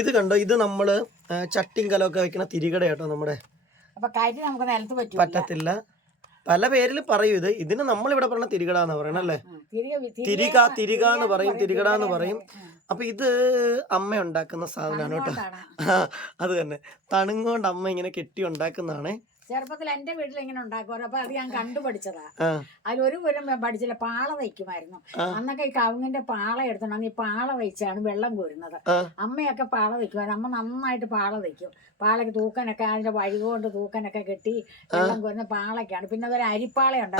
ഇത് കണ്ടോ, ഇത് നമ്മള് ചട്ടിയും കലമൊക്കെ വെക്കണ തിരികട കേട്ടോ നമ്മുടെ. അപ്പൊ കയറ്റി നമുക്ക് നിലത്ത് പറ്റത്തില്ല. പല പേരിൽ പറയും ഇത്. ഇതിന് നമ്മളിവിടെ പറഞ്ഞ തിരികട എന്ന് പറയണം അല്ലേ. തിരിക എന്ന് പറയും, തിരികട എന്ന് പറയും. അപ്പൊ ഇത് അമ്മ ഉണ്ടാക്കുന്ന സാധനമാണ് കേട്ടോ. അത് തന്നെ, തണുങ്ങോണ്ട് അമ്മ ഇങ്ങനെ കെട്ടി ഉണ്ടാക്കുന്നതാണ്. ചെറുപ്പത്തിൽ എന്റെ വീട്ടിൽ ഇങ്ങനെ ഉണ്ടാക്കുവാറ്. അപ്പൊ അത് ഞാൻ കണ്ടുപഠിച്ചതാ. അതിലൊരു പുരം പഠിച്ചില്ല, പാള വയ്ക്കുമായിരുന്നു. അന്നൊക്കെ ഈ കവുങ്ങിന്റെ പാള എടുത്തോണ്ട് ഈ പാള വയ്ച്ചാണ് വെള്ളം കോരുന്നത്. അമ്മയൊക്കെ പാള വയ്ക്കുമായിരുന്നു. അമ്മ നന്നായിട്ട് പാള വയ്ക്കും. പാളയ്ക്ക് തൂക്കാനൊക്കെ അതിന്റെ വഴി കൊണ്ട് തൂക്കാനൊക്കെ കെട്ടി വെള്ളം കോരുന്ന പാളയ്ക്കാണ്. പിന്നെ അതൊരു അരിപ്പാളയുണ്ട്.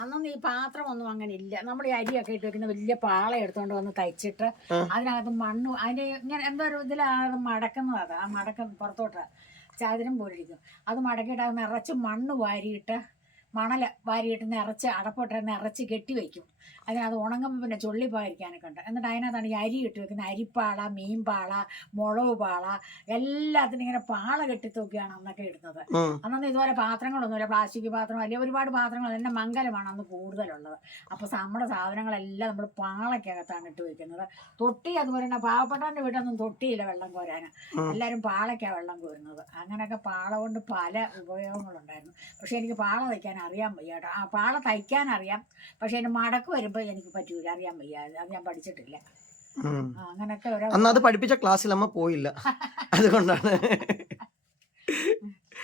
അന്നൊന്നും ഈ പാത്രം ഒന്നും അങ്ങനെ ഇല്ല. നമ്മൾ ഈ അരിയൊക്കെ ഇട്ട് വെക്കുന്ന വലിയ പാള എടുത്തോണ്ട് വന്ന് തയ്ച്ചിട്ട് അതിനകത്ത് മണ്ണ് അതിന്റെ ഇങ്ങനെ എന്തോ ഒരു ഇതിലാണ് മടക്കുന്നത്. ആ മടക്കം പുറത്തോട്ട് ചാതിരം പോലിരിക്കും. അത് മടക്കിയിട്ട് അത് നിറച്ച് മണ്ണ് വാരിയിട്ട് മണൽ വാരിയിട്ട് നിറച്ച് അടപ്പോട്ട് നിറച്ച് കെട്ടി വയ്ക്കും. അതിനകത്ത് ഉണങ്ങുമ്പോൾ പിന്നെ ചൊള്ളി പോയിരിക്കാനൊക്കെ ഉണ്ട്. എന്നിട്ട് അതിനകത്താണ് ഈ അരി ഇട്ട് വെക്കുന്നത്. അരിപ്പാള, മീൻപാള, മുളക് പാള, എല്ലാത്തിനും ഇങ്ങനെ പാള കെട്ടി തൂക്കിയാണ് അന്നൊക്കെ ഇടുന്നത്. അന്നൊന്നും ഇതുപോലെ പാത്രങ്ങളൊന്നുമില്ല. പ്ലാസ്റ്റിക് പാത്രം അല്ലെങ്കിൽ ഒരുപാട് പാത്രങ്ങൾ തന്നെ മംഗലമാണ് അന്ന് കൂടുതലുള്ളത്. അപ്പോൾ നമ്മുടെ സാധനങ്ങളെല്ലാം നമ്മൾ പാളയ്ക്കകത്താണ് ഇട്ട് വെക്കുന്നത്. തൊട്ടി അതുപോലെ തന്നെ പാവപ്പെട്ടവൻ്റെ വീട്ടിലൊന്നും തൊട്ടിയില്ല വെള്ളം കോരാൻ. എല്ലാവരും പാളയ്ക്കാണ് വെള്ളം കോരുന്നത്. അങ്ങനെയൊക്കെ പാള കൊണ്ട് പല ഉപയോഗങ്ങളുണ്ടായിരുന്നു. പക്ഷെ എനിക്ക് പാള തയ്ക്കാൻ അറിയാൻ വയ്യ കേട്ടോ. ആ പാള തയ്ക്കാൻ അറിയാം, പക്ഷെ അതിന് മടക്ക് വരുമ്പോൾ എനിക്ക് പറ്റൂല, അറിയാൻ വയ്യ. അത് ഞാൻ പഠിച്ചിട്ടില്ല. അങ്ങനൊക്കെ അന്നത് പഠിപ്പിച്ച ക്ലാസ്സിൽ അമ്മ പോയില്ല, അതുകൊണ്ടാണ്.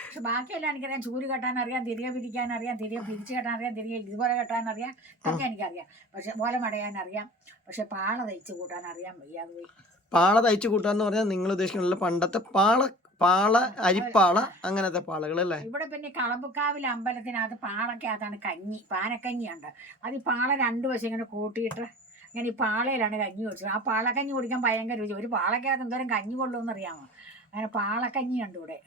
പക്ഷെ ബാക്കിയെല്ലാം എനിക്കറിയാം. ചൂര് കെട്ടാൻ അറിയാം, തിരികെ പിരിക്കാൻ അറിയാം, തിരികെ പിരിച്ച് കെട്ടാൻ അറിയാം, തിരികെ ഇതുപോലെ കെട്ടാൻ അറിയാം. ഇതൊക്കെ എനിക്കറിയാം. പക്ഷെ പോലെ മടയാൻ അറിയാം. പക്ഷെ പാള തയ്ച്ച് കൂട്ടാൻ അറിയാൻ വയ്യ. അത് പോയി. പാള തയ്ച്ചു കൂട്ടാന്ന് പറഞ്ഞാൽ നിങ്ങൾ ഉദ്ദേശിക്കുന്ന പണ്ടത്തെ പാള, അരിപ്പാള, അങ്ങനത്തെ പാളകൾ അല്ലേ. ഇവിടെ പിന്നെ കളമ്പുക്കാവിലെ അമ്പലത്തിനകത്ത് പാളക്കകത്താണ് കഞ്ഞി, പാനക്കഞ്ഞിയുണ്ട്. അത് ഈ പാള രണ്ടു വശം ഇങ്ങനെ കൂട്ടിയിട്ട് ഇങ്ങനെ ഈ പാളയിലാണ് കഞ്ഞി കുടിച്ചത്. ആ പാളക്കഞ്ഞി കുടിക്കാൻ ഭയങ്കര രുചി. ഒരു പാളക്കകത്ത് എന്തോരം കഞ്ഞി കൊള്ളുമെന്ന് അറിയാമോ? അങ്ങനെ പാളക്കഞ്ഞിയുണ്ട് ഇവിടെ.